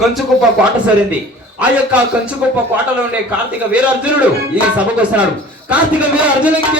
కంచుకుప్ప కోట సరింది. ఆ యొక్క కంచుకుప్ప కోటలో ఉండే కార్తీక వీరార్జునుడు ఈ సభకు వస్తున్నాడు. కార్తీక వీరార్జునికి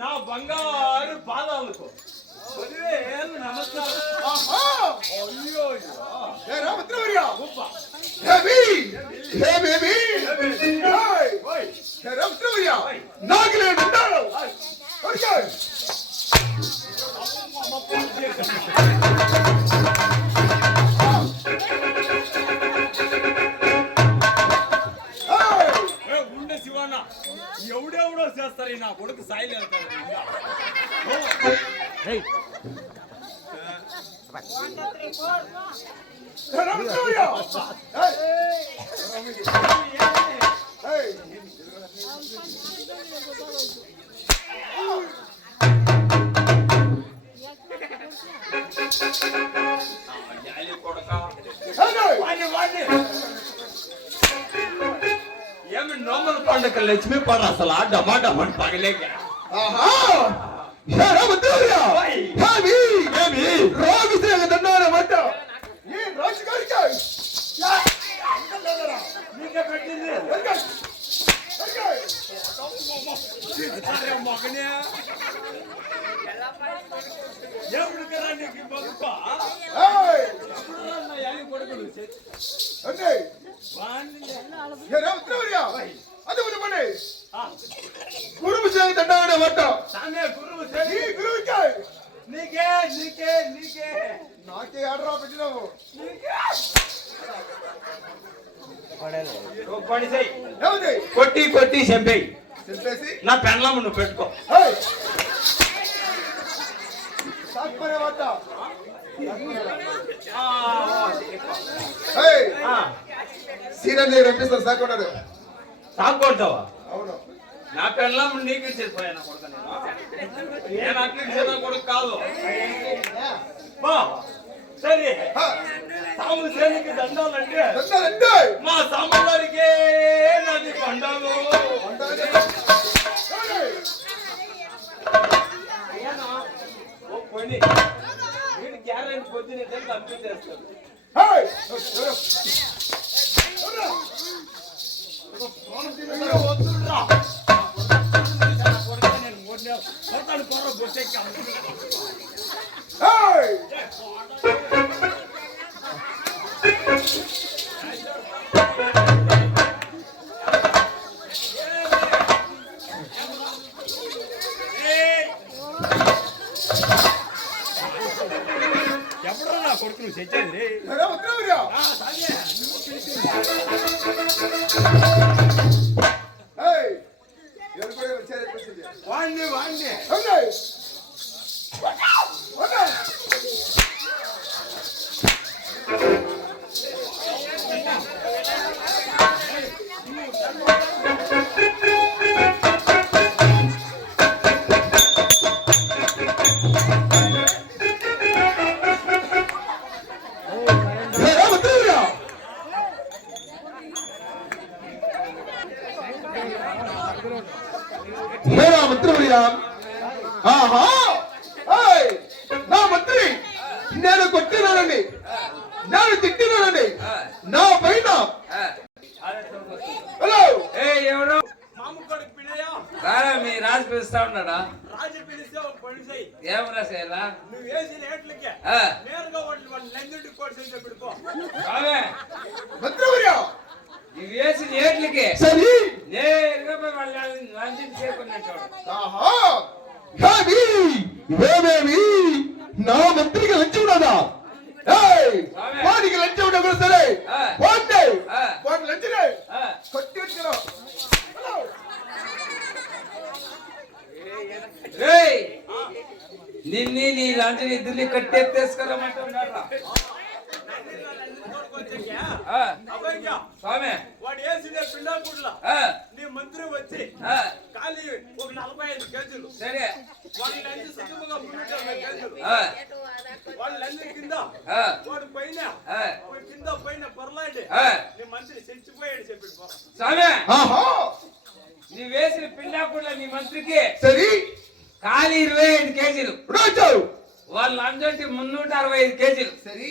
నా బంగారు పాదాలకు నమస్కారం. ఉండే శివన్న ఎవడెవడో చేస్తారు నా కొడుకు సాయిలు వెళ్తారు. ఏమి నోముల పండుగ లక్ష్మీ పడ అసలు డమా డమని పగలేక మగనే ఎప్పుడు కదా నీకు బతుక కొడుకులు గురువు సేవ దండాడే వట్ట గురువు నీకే నీకే నీకే నాకే ఆర్డర్ పెట్టినావు కొట్టి కొట్టి చంపేయి చెప్పేసి నా పెన్లం నువ్వు పెట్టుకో. సీనియర్ రంపిస్తారు సాకున్నాడు సాగుకుంటావా? అవును నా పెన్లం నీకు ఇచ్చేసిపోయాను కొడుకు. నేను అట్లా ఇచ్చేదా కొడుకు కాదు. సరే సాము శ్రేణికి దండాలంటే మా సాంబారికే నాది పండాలు. వీడి గ్యారెంటీ పొద్దున కంప్లీట్ చేస్తాను. బొట్టెక్కి అమ్ముతున్నాడు. ఏయ్! ఎప్పుడు నా కొడుకు నువ్వు తెచ్చేది ఎరా ఉత్తరవీర్య! ఏయ్! ఎవరు కూడా వచ్చారు వచ్చింది. వాడిని ఓకే. ఓకే. ఎరా ఉత్తరవీర్య! ఎరా ఉత్తరవీర్య! ఆహా! ఏయ్! నా మంత్రి నేను కొట్టినానండి, నేను తిట్టినానండి, నా పైన హలో ఎవడు మామ కొడుకు పిల్లయా రారా మీ రాజు పిలుస్తా ఉన్నాడా రాజు పిలిస్తే ఒక పని చెయ్యి. ఏం రాసేలా నువ్వు వేసిన ఏట్లకే నేరుగా వాళ్ళు లందుడి కోర్టు పెట్టుకో. మంత్రివర్య ఇవి వేసిన ఏట్లకి సరి నేరుగా పోయి వాళ్ళని లంచం చేయకున్నట్టు ఆహా హేమి ఏమేమి నా మంత్రికి లంచం ఉన్నదా? ఏయ్ వాడికి లంచం ఉన్నా కూడా సరే వాడిని వాడి లంచనే కొట్టి వచ్చారు. నిన్ని నీ లంచం ఇద్దరిని కట్టెత్తేసుకురమ్మంటున్నారా స్వామి వాడు వేసిన పిండా గుడ్ల నీ మంత్రి వచ్చి ఖాళీ ఒక 45 కేజీలు సరే వాళ్ళని సుఖముగా 350 కేజీలు వాళ్ళందరి కింద వాడు పైన కింద పైన పొరలాడి నీ మంత్రి చచ్చిపోయాడు చెప్పి స్వామి ఆహా నీ వేసిన పిండాకుళ్ళ నీ మంత్రికి సరి ఖాళీ 25 కేజీలు వచ్చారు. వాళ్ళ లంచంటి 365 కేజీలు సరి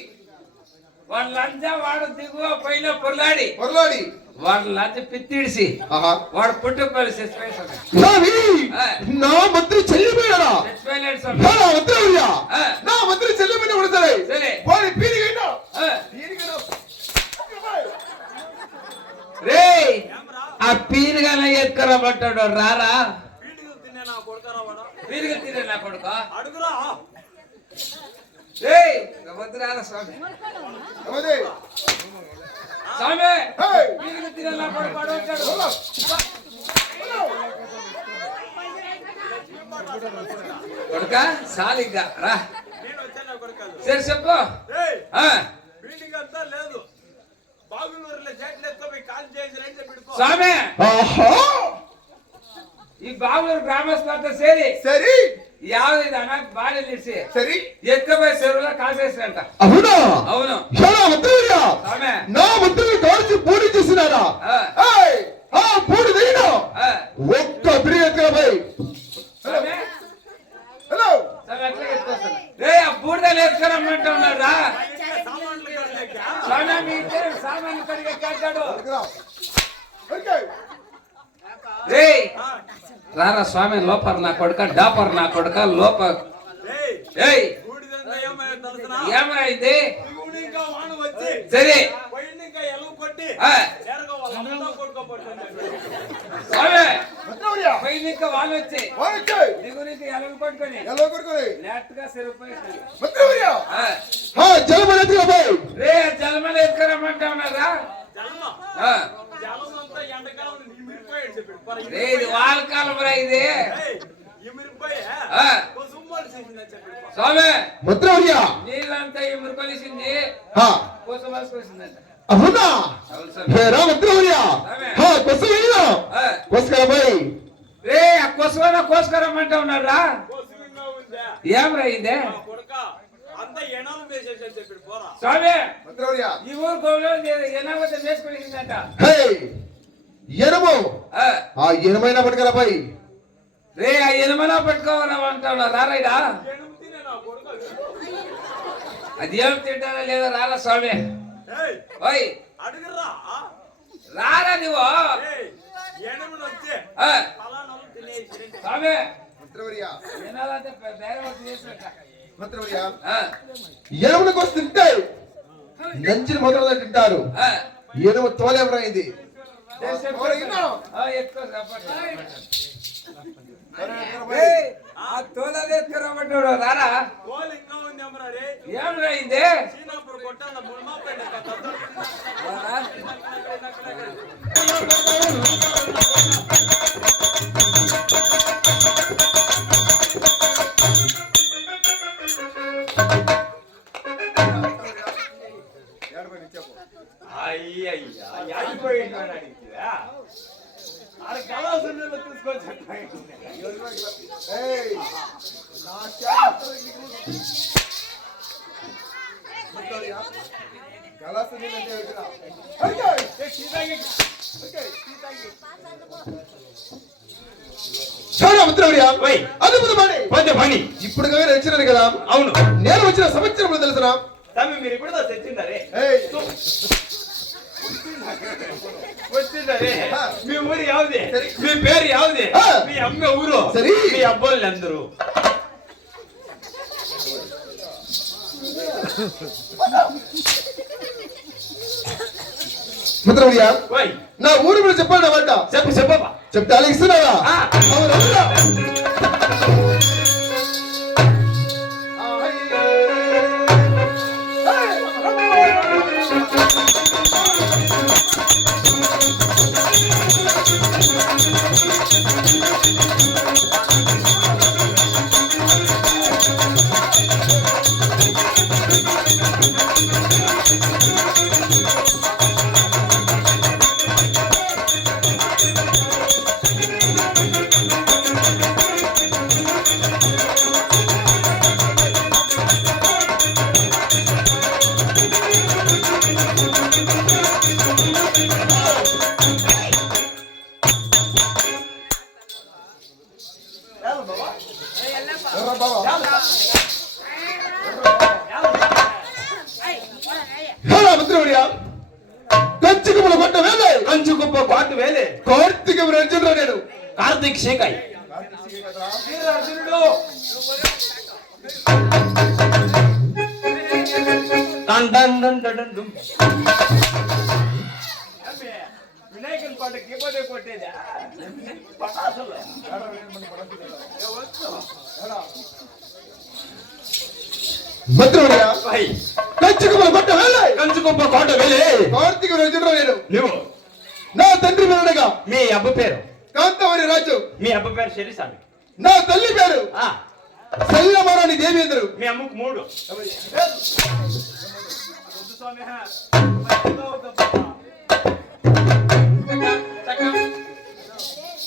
వాళ్ళ లంచ వాడు దిగువ పైన పొరలాడి పొరలాడి వాడు లంచ పిత్తిడిసి ఆహా వాడు పుట్టుపల్లి చచ్చిపోయాడు స్వామి నా మంత్రి చెల్లిపోయాడా? చచ్చిపోయాడు స్వామి మంత్రివర్య నా మంత్రి చెల్లిపోయిన కూడా సరే సరే వాడి పీరిగైనా రే ఆ పీనుగానే ఎత్తుకరబట్టాడు రారా వీటికి తినే నా కొడుకరా వాడు పీనుగా తినే నా కొడుక అడుగురా రే వద్దురారా స్వామి అదే స్వామి ఏయ్ పీనుగా తినే నా కొడుకు అడుగుతాడు కొడుక సాలిగ్గా రా నేను వచ్చాను నా కొడుకాలు సరే చెప్పు బిల్డింగ్ అంతా లేదు బాగులూరులో చెట్లు ఎత్తుకొని కాల్ చేసి పెట్టుకో స్వామి ఆహా ఈ బాబులు గ్రామస్తులంతా సేరి సరి యాభై అనాథ బాగా నిలిచి సరి ఎత్తుకపోయి చెరువులో కాసేసినంట అవునా అవును ఎలా మంత్రివర్య స్వామి నా మంత్రిని కాల్చి పూడి చేసినారా? ఏయ్ ఆ పూడి తీయను ఒక్క పిరిగెత్తుగా పోయి స్వామి హలో స్వామి ఎట్లా ఎత్తుకొస్తాను రే ఆ బూడిదలు ఎత్తుకురమ్మంటా ఉన్నారా సామాన్లు కడిగాక స్వామి మీ ఇద్దరు సామాన్లు కడిగే కాటాడు ఓకే రే రారా స్వామి లోపర్ నా కొడుక డాపర్ నా కొడుక లోప ఏయ్ బూడిదంతా ఏమైనా తెలుసునా ఏమైంది దిగుడు ఇంకా వాన వచ్చి సరే పైన ఇంకా ఎలుగు కొట్టి ఆ, నేరుగా వాళ్ళంతా కొట్టుకోబడుతుంది స్వామి మంత్రివర్య పైన ఇంకా వాళ్ళు వచ్చి వాడికి దిగునికి ఎలలు కొట్టుకొని ఎలా కొడుకుని నెట్ గా సరిపోయింది మంత్రివర్య జలమనెత్తుగా పోయి రే జలమల ఎత్తుకురమ్మంటా ఉన్నారా జలమ ఆ, జలమంతా ఎండకాలం ఇమిరిపోయాడు చెప్పి రే ఇది వాళ్ళ కాలం రా ఇది ఇమిరిపోయి ఆ, సుమ్మడి చేసిందని చెప్పి స్వామి మంత్రివర్య నీళ్ళంతా ఈ మురుకొలిసింది కోసం వలసిపోయిందంట అవునా అవును స్వామి హేరా మంత్రివర్య కొసగా ఆ, కొసగా పోయి రే ఆ కోసుకొని కోసుకురమ్మంటా ఉన్నారా కోసంగా ఉందా ఏం అయిందే నా కొడుక అంతా ఎనాలు వేసేసి చెప్పి పోరా స్వామి మంత్రివర్య ఈ ఊరు గోవులో ఎన్నవద్ద వేసుకునిందంట హే ఎనము ఆ, ఆ ఎనమైనా పట్టుకరా పోయి రే ఆ ఎనమలా పట్టుకోవాలంటా ఉన్నా రారాయిడా ఎనుము తినే నా కొడుక అది ఏం తింటారా లేదా రారా స్వామి ఓయ్ అడుగురా రారా నువ్వు ఎనుములు వచ్చి ఆ, ఫలానాలు తినేసి స్వామి మంత్రివర్య వినాలంటే వేరే వాళ్ళు చేసినట్ట. మంత్రివర్య ఆ, ఎనుములకు వస్తే తింటే నంచిని మొదలు తింటారు. ఆ, ఎనుము తోలేవరైంది. ఆ, ఎక్కువ చెప్పండి. ఏయ్, ఆ తోలలు ఎత్తుకురాబట్టాడు రారా. తోలు ఇంకా ఉంది అమ్మరా రే. ఏమైంది? సీనాపూర్ కొట్టాల ముల్మాపేట రారా? అయ్యయ్యా యాడిపోయిండు అని అడిగితే ఆడ కళాసుల్లో తీసుకొచ్చి ఏయ్, నా చేత మంత్రివర్య కళాసు నీళ్ళంటే ఎదురా. చాలా మంత్రివర్య ఓయ్. అద్భుత పని. కొంచెం పని. ఇప్పుడు కవి వచ్చినారు కదా. అవును. నేను వచ్చిన సంవత్సరం తెలుసునా? తమ్మి మీరు ఇప్పుడు తెచ్చిందరే ఏయ్, వచ్చిందరే ఆ. మీ ఊరు యావది సరే. మీ పేరు యావది ఆ. మీ అమ్మ ఊరు సరే. మీ అబ్బోళ్ళు అందరూ మంత్రివర్య ఓయ్ నా ఊరు మీద చెప్పండి అన్నమాట. చెప్పు చెప్పబ్బా చెప్తే అలా ఇస్తున్నారా? ఆ. అవును, అవునా? ఎర్ర బావా. హలో మంత్రివర్య, కంచుకుముల కొట్ట వేలే కంచుకుప్ప కాటు వేలే కార్తీక రచన నేను కార్తీక్ శేఖయ్ వీరార్జునుడు టన్ టన్ టన్ టన్ టన్ డుమ్. అమ్మే, వినాయకుని పాట కీబోర్డే కొట్టేదా పటాసులు మంత్రివర్య, ఓయ్. కంచుకుముల కొట్ట వేలే కంచుకుప్ప కాటు వేలే కార్తీక రచన నేను నువ్వు నా తండ్రి పేరుగా మీ అబ్బ పేరు కాంతవరి రాజు, మీ అబ్బ పేరు శరీసామి నా తల్లి పేరు ఆ శైలమారాణి దేవేంద్రు. మీ అమ్మకు 3 స్వామి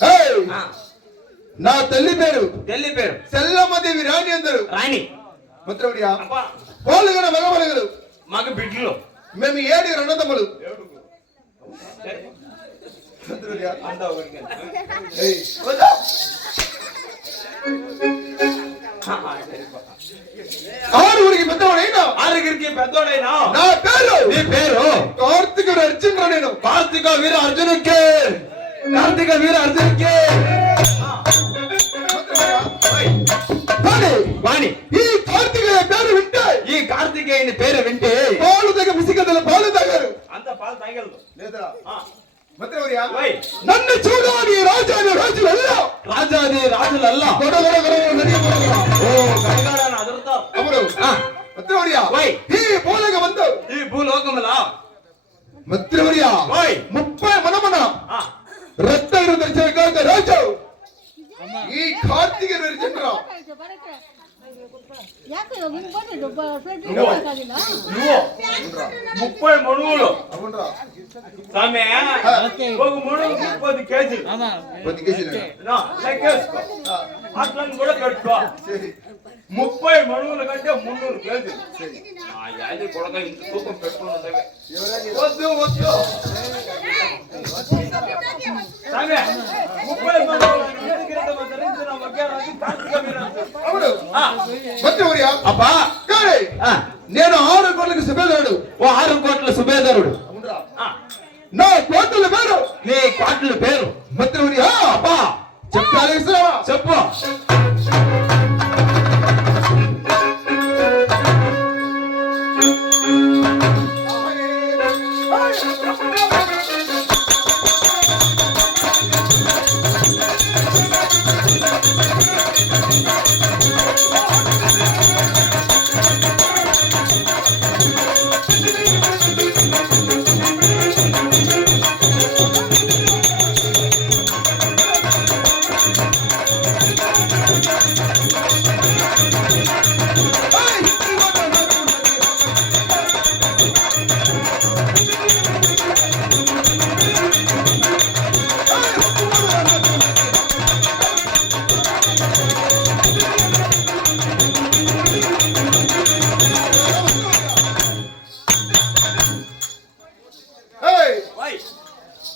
ఏయ్, ఆ, నా తల్లి పేరు తెల్లి పేరు సెల్లమ్మదేవి రాణి అందరు. రాణి మంత్రివర్య, అబ్బా పోలుగన మగమలగలు మగ బిడ్డలు మేము 7 రెండొందములు. సరే. మంత్రివర్య, అంతా ఒకరికి ఏయ్, ఆరుగురికి పెద్దవాడైనా ఆరుగురికి పెద్దోడైనా నా పేరు నీ పేరు కార్తీక అర్జున నేను. కార్తీక వీర అర్జునుకే కార్తీక వీర అర్జునుకే కానీ వాణి ఈ కార్తీక పేరు వింటే ఈ కార్తికేయుని పేరు వింటే పాలు దగ్గర పిసిగదల పాలు తాగారు అంత పాలు తాగలదు లేదరా. ఆ. మంత్రివర్య, ఓయ్ నన్ను చూడాలి రాజాని రాజులల్లా రాజాది రాజులల్లా గొడగొడ గొడవ నడియబోదురా. ఓ గంగాడని అదురుతావు అవును. ఆ, మంత్రివర్య, ఓయ్. ఈ పోలగ వందు ఈ భూలోకములా మంత్రివర్య ఓయ్ 30 మనమన ఆ. రక్త దర్శన రాజు ఈ కార్తీక అర్జున ಯಾಕೆ ಹಿಂಗ್ ಬಂದಿದ್ದು నువ్వు 30 మణువులు అవునరా. స్వామి ఒక మణువుకి 10 కేజీలు బతికేసినా. నా, లెక్కేసుకో అట్లా కూడా పెట్టుకో సరే 30 మణువుల కంటే 300 కేజీలు సరే. ఆ యాది కొడక ఇంత తూకం పెట్టుకుని ఉండవే ఎవరాని వద్దు వద్దు స్వామి 30 మణువులు గిరిగిరితో ధరించిన వగ్గారాజు కార్తీక వీరాజు. అవును. ఆ, మంత్రివర్య, అబ్బా కానీ ఆ, నేను 6 కోట్లకు సుబేదాడు. ఓ 6 కోట్ల సుబేదరుడు అవునరా. ఆ. నా కోటల పేరు నీ కోట్ల పేరు మంత్రివర్య, అబ్బా చెప్తారా ఇస్తున్నావా? చెప్పు ఓయ్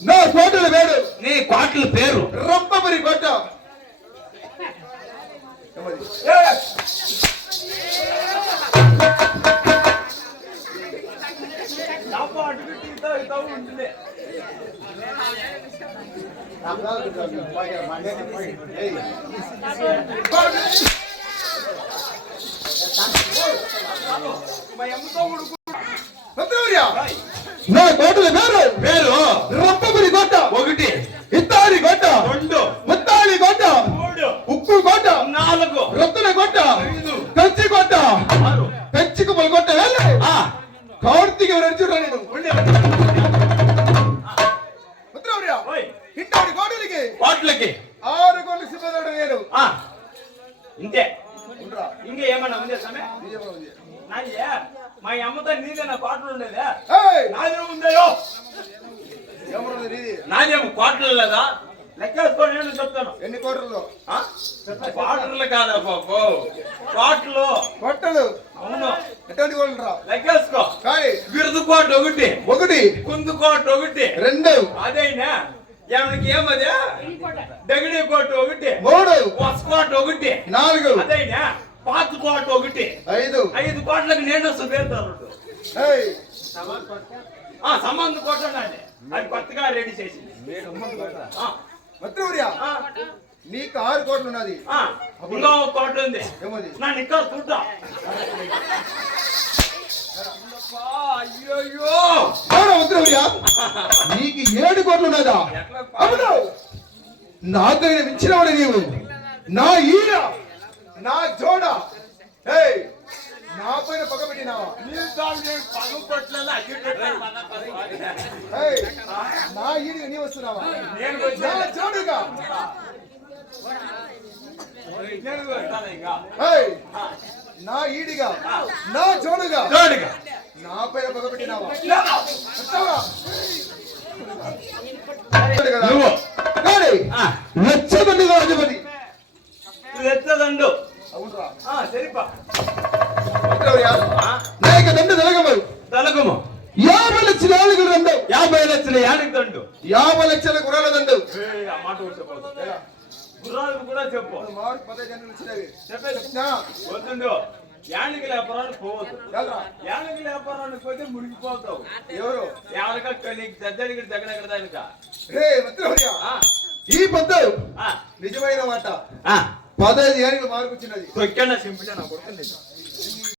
నా కోటల వేడు నీ కోటల పేరు రంపపురి కోట. డబ్బా అటు ఇటు ఇతా ఉంటుంది. మా అమ్మతో ఉడుకు. మంత్రవర్య, నా కోటల పేరు రంపపురి కోట, ఒకటి ఇత్తారి కోట, రెండు ముత్తాలి కోట, మూడు ఉప్పు కోట, నాలుగు రత్న కోట, ఐదు కంచి కోట, ఆరు పెంచుకుమల కోట. కార్తీక నడిచురా నేను. ఉండే. మంత్రవర్య, ఓయ్ ఇంటాడి కోటలకి కోటలకి 6 కోట్ల సిబ్బంది నేను. ఇంతే. ఉండరా, ఇంకా ఏమన్నా ఉందే సమయ నిజమే ఉంది. నాయ్యే మా అమ్మతో నీదే నా కోటలు ఉండేదే. ఏయ్, నాదే ఉందేయో. ఏమన్నది నీది? నాదేమో కోటలు లేదా లెక్కేసుకో, నేను చెప్తాను. ఎన్ని కోటలు? కోటలు కాదా బాబు, కోటలు. కోటలు అవును, ఎటువంటి కోటలు రా? లెక్కేసుకో. కానీ బిరుదు కోట ఒకటి, ఒకటి, కుందు కోట ఒకటి, 2, అదైనా ఏమనికి ఏమదే దగిడి కోట ఒకటి, 3, వస్ కోట ఒకటి, 4, అదైనా పాత కోట ఒకటి. 5. 5 కోట్లకు నేను సుబేరుతారు. ఏయ్, సంబంధ కోట అండి, అది కొత్తగా రెడీ చేసింది. మంత్రవర్య, ఆ, నీకు 6 కోట్లు ఉన్నది. ఆ, ఇంకో ఒక కోట ఉంది. ఏమది? నన్ను ఇంకా చూద్దాం. అయ్యో మంత్రవర్య, నీకు 7 కోట్లు ఉన్నదా? అవును, నాకైనా మించినవాడు నీవు. నా ఈర, నా జోడ. ఏయ్, నా పైన పగబెట్టినావా? ఏయ్, నా ఈడిగా నీ వస్తున్నావా? నా జోడుగా. ఏయ్, నా ఈడిగా, నా జోడుగా, జోడిగా నా పైన పగబెట్టినావా? వస్తావా? నువ్వు కానీ లక్షమందిగా అధిపతి. ఎత్తదండు. అవునరా? సరిపా మంత్రవర్య, నాయక దండ తలగమరు. తలగము 50 లక్షల ఆളുగలు దండు. 50 లక్షల యాడికి దండు. 50 లక్షల గుర్రాల దండు. ఆ మాట కూడా చెప్పదు. గుర్రాలకు కూడా చెప్పు. మాకు 15 గంటలు వచ్చినవి. చెప్పేది వద్దుండు. యానికి వ్యాపారానికి పోవద్దు. యానికి వ్యాపారానికి పోతే మునిగిపోతావు. ఎవరు? యాడక నీకు దగ్గరికి దగ్గర దానిక. రే మంత్రవర్య, ఈ పొద్దు నిజమైన మాట. 15 గంటలు మార్పు వచ్చినది. తొక్కండి సింపుల్ నా కొడుతుంది.